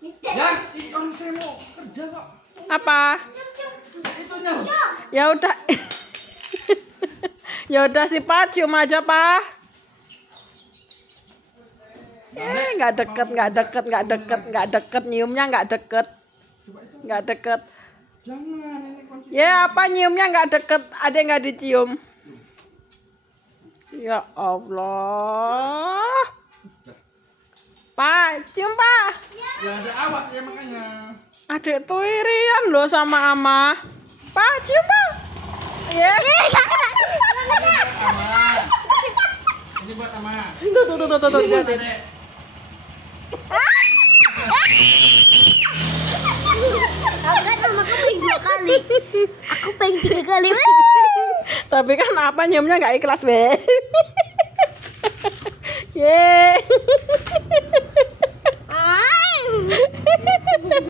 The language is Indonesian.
Ya, orang saya mau kerja kok. Apa? Itunya. Ya udah. Ya udah sih Pak, cium aja Pak. Nggak deket, nyiumnya nggak deket. Jangan ini konsumsi. Ya apa nyiumnya nggak deket, ada yang nggak dicium. Ya Allah. Pak, cium Pak. Ya ada awas ya makanya. Adik tuh irian loh sama Ama. Pak, cium Pak. Ya. Ini buat Ama. Tuh. Ini buat Adek. Aku kan sama aku pengen 2 kali. Aku pengen 3 kali. Tapi kan apa nyiumnya nggak ikhlas be. Yeay.